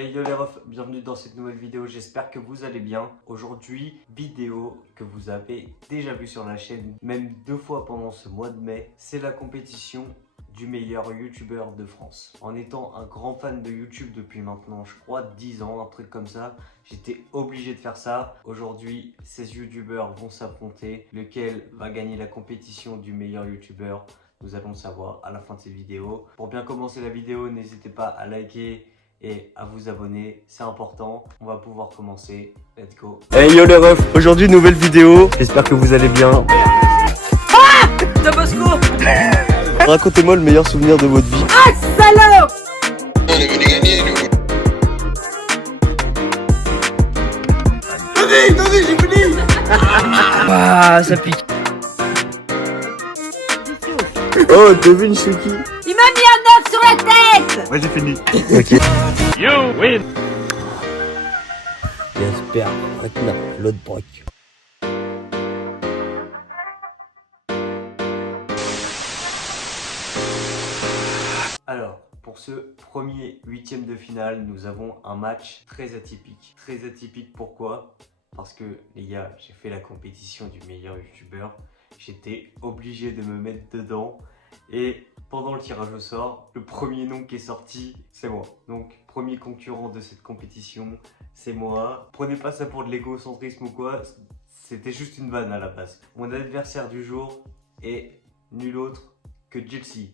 Hey yo les refs, bienvenue dans cette nouvelle vidéo, j'espère que vous allez bien. Aujourd'hui, vidéo que vous avez déjà vue sur la chaîne, même 2 fois pendant ce mois de mai, c'est la compétition du meilleur youtubeur de France. En étant un grand fan de YouTube depuis maintenant, je crois 10 ans, un truc comme ça, j'étais obligé de faire ça. Aujourd'hui, ces youtubeurs vont s'affronter, lequel va gagner la compétition du meilleur youtubeur. Nous allons le savoir à la fin de cette vidéo. Pour bien commencer la vidéo, n'hésitez pas à liker et à vous abonner, c'est important. On va pouvoir commencer, let's go. Hey yo les refs, aujourd'hui nouvelle vidéo, j'espère que vous allez bien. Ah Tabasco. Racontez-moi le meilleur souvenir de votre vie. Ah salaud. On est venu gagner, nous. Tenez, j'ai fini. Ah ça pique. Oh, devine je suis qui. Il m'a mis un œuf sur la tête. Ouais, j'ai fini. Ok. You win. J'espère maintenant l'autre broc. Alors, pour ce premier 8e de finale, nous avons un match très atypique. Très atypique pourquoi? Parce que les gars, j'ai fait la compétition du meilleur youtubeur. J'étais obligé de me mettre dedans. Et pendant le tirage au sort, le premier nom qui est sorti, c'est moi. Donc, premier concurrent de cette compétition, c'est moi. Prenez pas ça pour de l'égocentrisme ou quoi, c'était juste une vanne à la base. Mon adversaire du jour est nul autre que Jilcy.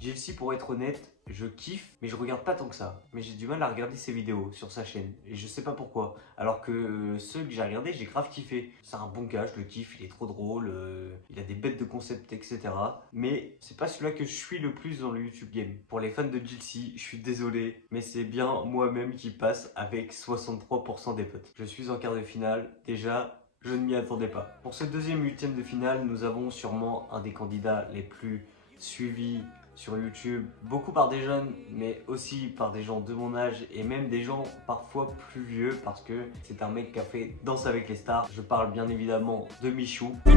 Jilcy, pour être honnête, je kiffe, mais je regarde pas tant que ça. Mais j'ai du mal à regarder ses vidéos sur sa chaîne. Et je sais pas pourquoi. Alors que ceux que j'ai regardés, j'ai grave kiffé. C'est un bon gars, je le kiffe, il est trop drôle. Il a des bêtes de concept, etc. Mais c'est pas celui-là que je suis le plus dans le YouTube game. Pour les fans de Jilcy, je suis désolé, mais c'est bien moi-même qui passe avec 63% des votes. Je suis en quart de finale. Déjà, je ne m'y attendais pas. Pour ce deuxième 8e de finale, nous avons sûrement un des candidats les plus suivis sur YouTube, beaucoup par des jeunes, mais aussi par des gens de mon âge et même des gens parfois plus vieux parce que c'est un mec qui a fait Danse avec les stars. Je parle bien évidemment de Michou. Elle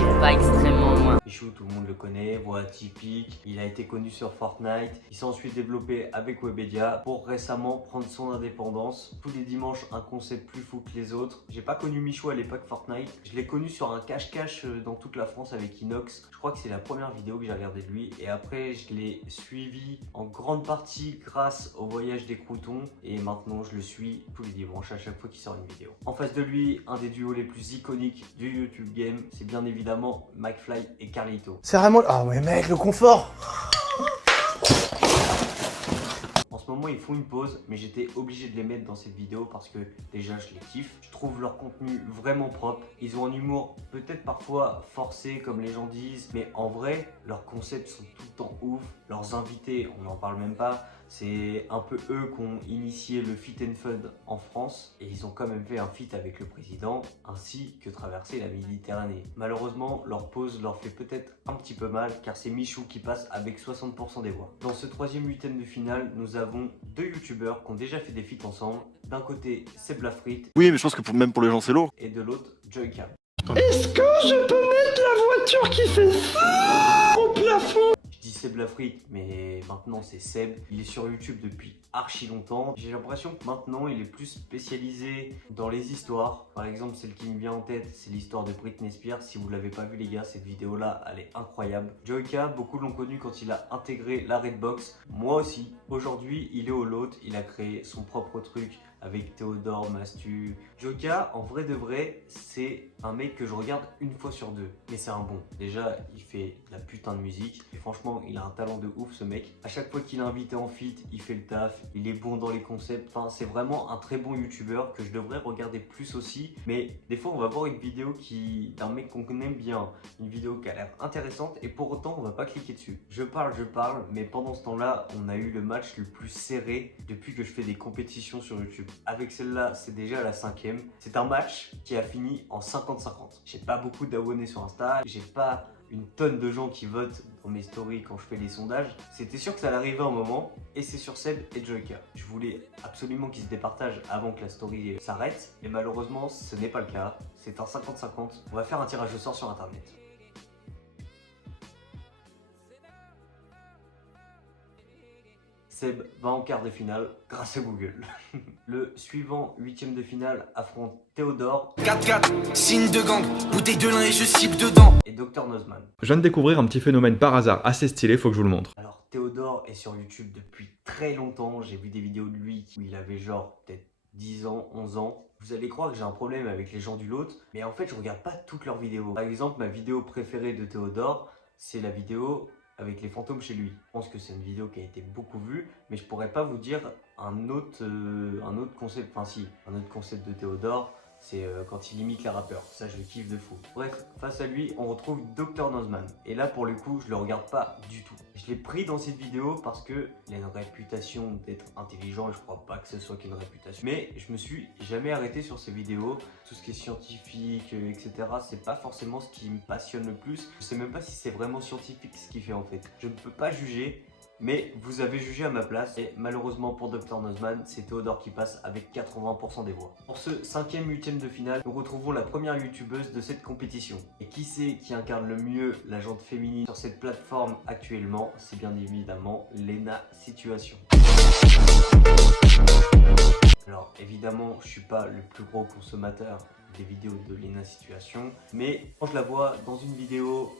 est pas extrêmement loin. Michou, tout le monde le connaît, voix typique, il a été connu sur Fortnite, il s'est ensuite développé avec Webedia pour récemment prendre son indépendance. Tous les dimanches, un concept plus fou que les autres. J'ai pas connu Michou à l'époque Fortnite, je l'ai connu sur un cache-cache dans toute la France avec Inox. Je crois que c'est la première vidéo que j'ai regardée de lui et après je l'ai suivi en grande partie grâce au voyage des croutons et maintenant je le suis tous les dimanches à chaque fois qu'il sort une vidéo. En face de lui, un des duos les plus iconiques du YouTube game, c'est bien évidemment McFly et Carlito. C'est vraiment... Ah ouais mec, le confort. En ce moment ils font une pause, mais j'étais obligé de les mettre dans cette vidéo parce que déjà je les kiffe. Je trouve leur contenu vraiment propre. Ils ont un humour peut-être parfois forcé comme les gens disent, mais en vrai leurs concepts sont tout le temps ouf. Leurs invités, on n'en parle même pas. C'est un peu eux qui ont initié le Fit and Fun en France et ils ont quand même fait un feat avec le président ainsi que traverser la Méditerranée. Malheureusement, leur pause leur fait peut-être un petit peu mal car c'est Michou qui passe avec 60% des voix. Dans ce troisième 8e de finale, nous avons 2 youtubeurs qui ont déjà fait des feats ensemble. D'un côté, Seb Lafrite. Oui, mais je pense que même pour les gens c'est lourd. Et de l'autre, Joyka. Est-ce que je peux mettre la voiture qui fait ça au plafond? Je dis Seb Lafrite, mais maintenant c'est Seb. Il est sur YouTube depuis archi longtemps. J'ai l'impression que maintenant il est plus spécialisé dans les histoires. Par exemple, celle qui me vient en tête, c'est l'histoire de Britney Spears. Si vous ne l'avez pas vu les gars, cette vidéo là, elle est incroyable. Joyka, beaucoup l'ont connu quand il a intégré la Redbox. Moi aussi. Aujourd'hui, il est au lot. Il a créé son propre truc avec Théodore, Mastu. Joyka, en vrai de vrai, c'est un mec que je regarde une fois sur 2. Mais c'est un bon. Déjà, il fait de la putain de musique. Et franchement, il a un talent de ouf ce mec. À chaque fois qu'il est invité en feat, il fait le taf. Il est bon dans les concepts. Enfin, c'est vraiment un très bon youtubeur que je devrais regarder plus aussi. Mais des fois, on va voir une vidéo d'un mec qu'on aime bien. Une vidéo qui a l'air intéressante. Et pour autant, on va pas cliquer dessus. Je parle. Mais pendant ce temps-là, on a eu le match le plus serré depuis que je fais des compétitions sur YouTube. Avec celle-là, c'est déjà la 5e. C'est un match qui a fini en 50-50. J'ai pas beaucoup d'abonnés sur Insta. J'ai pas une tonne de gens qui votent dans mes stories quand je fais les sondages. C'était sûr que ça allait arriver un moment et c'est sur Seb et Joyka. Je voulais absolument qu'ils se départagent avant que la story s'arrête, mais malheureusement ce n'est pas le cas. C'est un 50-50. On va faire un tirage au sort sur internet. Seb va en quart de finale grâce à Google. Le suivant, 8ème de finale, affronte Théodore 4-4, signe de gang, bouteille de lin et je cible dedans. et Dr Nozman. Je viens de découvrir un petit phénomène par hasard assez stylé, faut que je vous le montre. Alors Théodore est sur YouTube depuis très longtemps, j'ai vu des vidéos de lui où il avait genre peut-être 10 ans, 11 ans. Vous allez croire que j'ai un problème avec les gens du lot, mais en fait je regarde pas toutes leurs vidéos. Par exemple, ma vidéo préférée de Théodore, c'est la vidéo avec les fantômes chez lui. Je pense que c'est une vidéo qui a été beaucoup vue, mais je pourrais pas vous dire un autre concept, enfin si, un autre concept de Théodore, c'est quand il imite les rappeurs. Ça, je le kiffe de fou. Bref, face à lui, on retrouve Dr Nozman. Et là, pour le coup, je le regarde pas du tout. Je l'ai pris dans cette vidéo parce qu'il a une réputation d'être intelligent et je crois pas que ce soit qu'une réputation. Mais je me suis jamais arrêté sur ses vidéos. Tout ce qui est scientifique, etc., c'est pas forcément ce qui me passionne le plus. Je sais même pas si c'est vraiment scientifique ce qu'il fait en fait. Je ne peux pas juger. Mais vous avez jugé à ma place et malheureusement pour Dr Nozman, c'est Théodore qui passe avec 80% des voix. Pour ce 5e, 8e de finale, nous retrouvons la première youtubeuse de cette compétition. Et qui c'est qui incarne le mieux la jante féminine sur cette plateforme actuellement? C'est bien évidemment Lena Situation. Alors évidemment, je suis pas le plus gros consommateur des vidéos de Lena Situation, mais quand je la vois dans une vidéo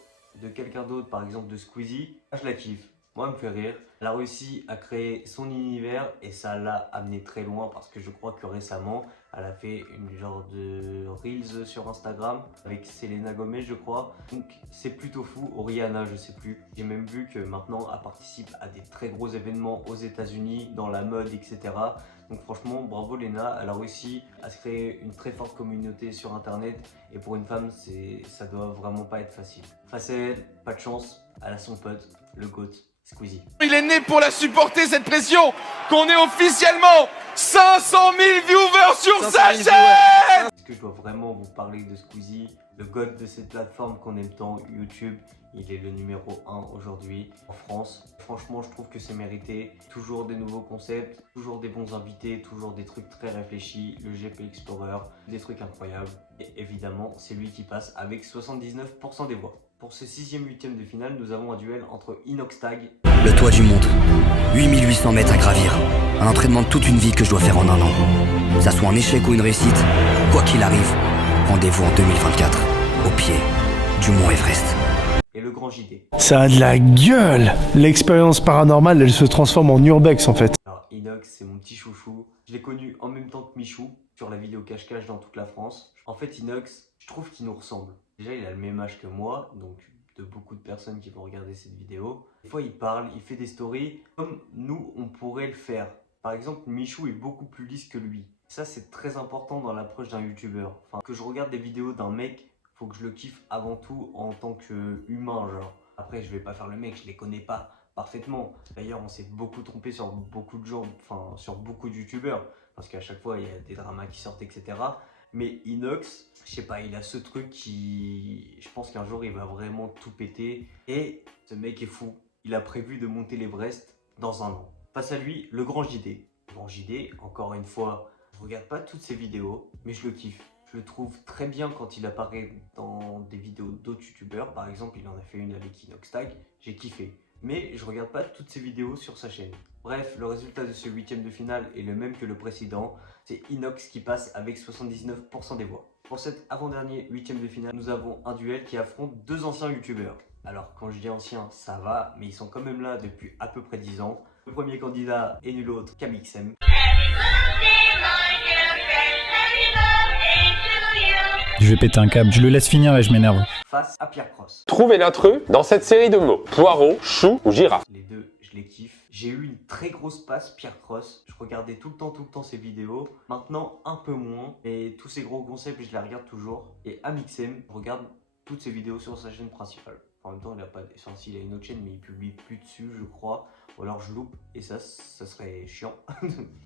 de quelqu'un d'autre, par exemple de Squeezie, je la kiffe. Moi, elle me fait rire. Elle a réussi à créer son univers et ça l'a amené très loin parce que je crois que récemment, elle a fait une genre de Reels sur Instagram avec Selena Gomez, je crois. Donc, c'est plutôt fou. Ou Rihanna, je sais plus. J'ai même vu que maintenant, elle participe à des très gros événements aux États-Unis, dans la mode, etc. Donc, franchement, bravo Lena. Elle a réussi à se créer une très forte communauté sur Internet. Et pour une femme, ça doit vraiment pas être facile. Face à elle, pas de chance. Elle a son pote, le GOAT. Squeezie. Il est né pour la supporter cette pression, qu'on est officiellement 500 000 viewers sur sa chaîne. Est-ce que je dois vraiment vous parler de Squeezie, le GOAT de cette plateforme qu'on aime tant, YouTube? Il est le numéro 1 aujourd'hui en France. Franchement, je trouve que c'est mérité. Toujours des nouveaux concepts, toujours des bons invités, toujours des trucs très réfléchis. Le GP Explorer, des trucs incroyables. Et évidemment, c'est lui qui passe avec 79% des voix. Pour ce 6e, 8e de finale, nous avons un duel entre Inoxtag. Le toit du monde. 8800 mètres à gravir. Un entraînement de toute une vie que je dois faire en un an. Que ça soit un échec ou une réussite, quoi qu'il arrive, rendez-vous en 2024, au pied du mont Everest. Et le grand JD. Ça a de la gueule. L'expérience paranormale, elle se transforme en urbex en fait. Alors Inox, c'est mon petit chouchou. Je l'ai connu en même temps que Michou sur la vidéo cache-cache dans toute la France. En fait, Inox, je trouve qu'il nous ressemble. Déjà, il a le même âge que moi, donc de beaucoup de personnes qui vont regarder cette vidéo. Des fois, il parle, il fait des stories comme nous, on pourrait le faire. Par exemple, Michou est beaucoup plus lisse que lui. Ça, c'est très important dans l'approche d'un youtubeur. Enfin, que je regarde des vidéos d'un mec, faut que je le kiffe avant tout en tant qu'humain, genre. Après, je vais pas faire le mec, je les connais pas parfaitement. D'ailleurs, on s'est beaucoup trompé sur beaucoup de gens, enfin, sur beaucoup de youtubeurs. Parce qu'à chaque fois, il y a des dramas qui sortent, etc. Mais Inox, je sais pas, il a ce truc qui... Je pense qu'un jour, il va vraiment tout péter. Et ce mec est fou. Il a prévu de monter l'Everest dans un an. Face à lui, le grand JD. Le grand JD, encore une fois, je regarde pas toutes ses vidéos, mais je le kiffe. Je le trouve très bien quand il apparaît dans des vidéos d'autres youtubeurs. Par exemple, il en a fait une avec Inoxtag. J'ai kiffé. Mais je regarde pas toutes ses vidéos sur sa chaîne. Bref, le résultat de ce 8e de finale est le même que le précédent. C'est Inox qui passe avec 79% des voix. Pour cet avant-dernier 8e de finale, nous avons un duel qui affronte deux anciens youtubeurs. Alors quand je dis anciens, ça va, mais ils sont quand même là depuis à peu près 10 ans. Le premier candidat est nul autre qu'Amixem. Je vais péter un câble, je le laisse finir et je m'énerve. Face à Pierre Cross. Trouvez l'intrus dans cette série de mots. Poireau, chou ou girafe. Les deux, je les kiffe. J'ai eu une très grosse passe Pierre Cross. Je regardais tout le temps ses vidéos. Maintenant, un peu moins. Et tous ces gros concepts, je les regarde toujours. Et Amixem, je regarde toutes ses vidéos sur sa chaîne principale. En même temps, il a pas, enfin, il a une autre chaîne, mais il publie plus dessus, je crois. Ou alors je loupe, et ça serait chiant.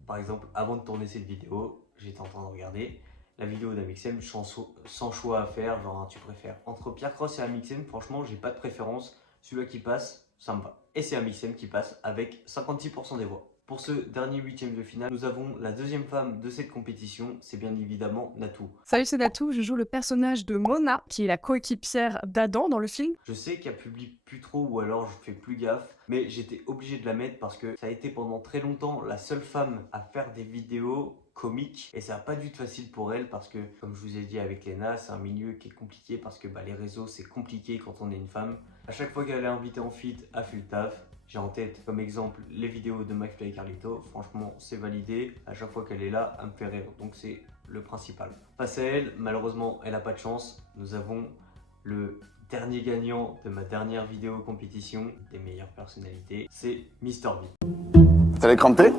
Par exemple, avant de tourner cette vidéo, j'étais en train de regarder la vidéo d'Amixem, sans choix à faire, genre tu préfères. Entre Pierre Cross et Amixem, franchement, j'ai pas de préférence. Celui-là qui passe, ça me va. Et c'est Amixem qui passe avec 56% des voix. Pour ce dernier 8e de finale, nous avons la deuxième femme de cette compétition, c'est bien évidemment Natou. Salut, c'est Natou, je joue le personnage de Mona, qui est la coéquipière d'Adam dans le film. Je sais qu'elle publie plus trop ou alors je fais plus gaffe, mais j'étais obligé de la mettre parce que ça a été pendant très longtemps la seule femme à faire des vidéos comiques et ça n'a pas dû être facile pour elle parce que, comme je vous ai dit avec Léna, c'est un milieu qui est compliqué parce que les réseaux c'est compliqué quand on est une femme. À chaque fois qu'elle est invitée en feat, elle fait le taf. J'ai en tête comme exemple les vidéos de McFly et Carlito, franchement c'est validé, à chaque fois qu'elle est là, elle me fait rire, donc c'est le principal. Face à elle, malheureusement elle n'a pas de chance, nous avons le dernier gagnant de ma dernière vidéo compétition des meilleures personnalités, c'est Mr V. T'as les crampé?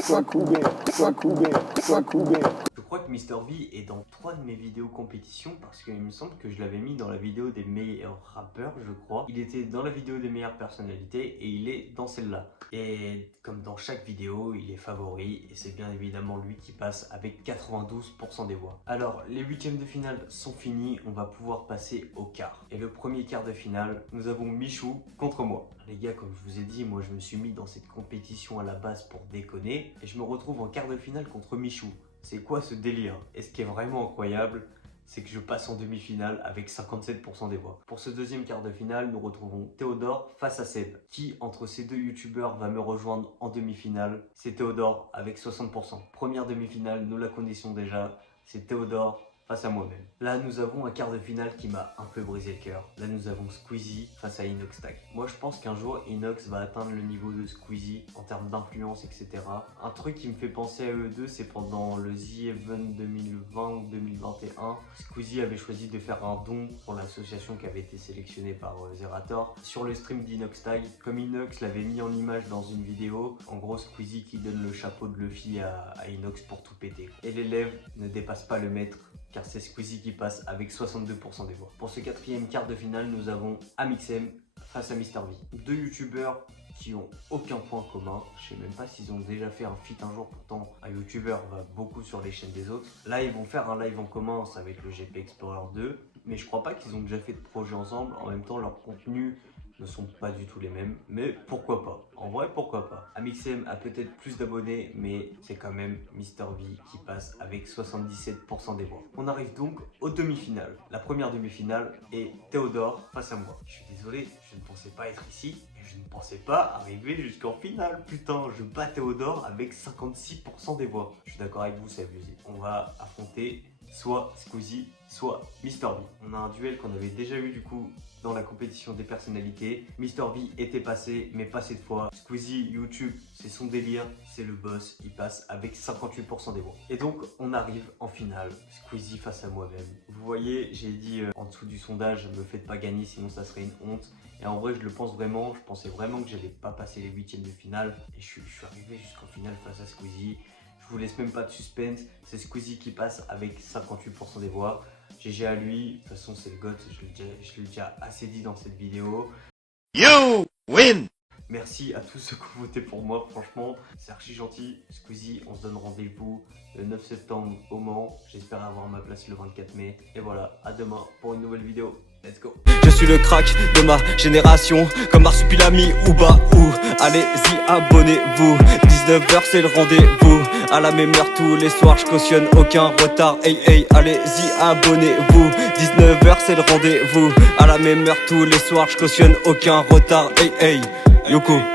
Sois coubé, sois coubé, sois coubé. Je crois que Mr V est dans 3 de mes vidéos compétition parce qu'il me semble que je l'avais mis dans la vidéo des meilleurs rappeurs, je crois. Il était dans la vidéo des meilleures personnalités et il est dans celle-là. Et comme dans chaque vidéo, il est favori et c'est bien évidemment lui qui passe avec 92% des voix. Alors, les 8e de finale sont finis, on va pouvoir passer au quart. Et le premier quart de finale, nous avons Michou contre moi. Les gars, comme je vous ai dit, moi je me suis mis dans cette compétition à la base pour déconner et je me retrouve en quart de finale contre Michou. C'est quoi ce délire? Et ce qui est vraiment incroyable, c'est que je passe en demi-finale avec 57% des voix. Pour ce deuxième quart de finale, nous retrouvons Théodore face à Seb. Qui, entre ces deux youtubeurs, va me rejoindre en demi-finale? C'est Théodore avec 60%. Première demi-finale, nous la connaissons déjà, c'est Théodore face à moi-même. Là, nous avons un quart de finale qui m'a un peu brisé le cœur. Là, nous avons Squeezie face à Inoxtag. Moi, je pense qu'un jour, Inox va atteindre le niveau de Squeezie en termes d'influence, etc. Un truc qui me fait penser à eux deux, c'est pendant le The Event 2020 ou 2021. Squeezie avait choisi de faire un don pour l'association qui avait été sélectionnée par Zerator sur le stream d'Inoxtag. Comme Inox l'avait mis en image dans une vidéo, en gros, Squeezie qui donne le chapeau de Luffy à Inox pour tout péter. Et l'élève ne dépasse pas le maître, car c'est Squeezie qui passe avec 62% des voix. Pour ce quatrième quart de finale, nous avons Amixem face à Mr V. Deux youtubeurs qui ont aucun point commun. Je sais même pas s'ils ont déjà fait un feat un jour, pourtant un youtubeur va beaucoup sur les chaînes des autres. Là, ils vont faire un live en commun, ça va être le GP Explorer 2, mais je crois pas qu'ils ont déjà fait de projet ensemble. En même temps, leur contenu ne sont pas du tout les mêmes, mais pourquoi pas? En vrai, pourquoi pas? Amixem a peut-être plus d'abonnés, mais c'est quand même Mr V qui passe avec 77% des voix. On arrive donc aux demi-finales. La première demi-finale est Théodore face à moi. Je suis désolé, je ne pensais pas être ici, et je ne pensais pas arriver jusqu'en finale. Putain, je bats Théodore avec 56% des voix. Je suis d'accord avec vous, c'est abusé. On va affronter soit Squeezie, soit Mr V. On a un duel qu'on avait déjà eu du coup dans la compétition des personnalités. Mr V était passé, mais pas cette fois. Squeezie, YouTube, c'est son délire, c'est le boss, il passe avec 58% des voix. Et donc, on arrive en finale, Squeezie face à moi-même. Vous voyez, j'ai dit en dessous du sondage, me faites pas gagner, sinon ça serait une honte. Et en vrai, je le pense vraiment, je pensais vraiment que j'allais pas passer les 8e de finale. Et je suis arrivé jusqu'en finale face à Squeezie. Je vous laisse même pas de suspense, c'est Squeezie qui passe avec 58% des voix. GG à lui, de toute façon c'est le GOAT, je l'ai déjà assez dit dans cette vidéo. You win! Merci à tous ceux qui ont voté pour moi, franchement, c'est archi gentil. Squeezie, on se donne rendez-vous le 9 septembre au Mans. J'espère avoir ma place le 24 mai. Et voilà, à demain pour une nouvelle vidéo. Let's go. Je suis le crack de ma génération, comme Marsupilami ou Baou. Allez-y, abonnez-vous. 19h, c'est le rendez-vous. À la même heure tous les soirs, je cautionne aucun retard. Hey, hey, allez-y, abonnez-vous. 19h, c'est le rendez-vous. À la même heure tous les soirs, je cautionne aucun retard. Hey, hey, Yoko.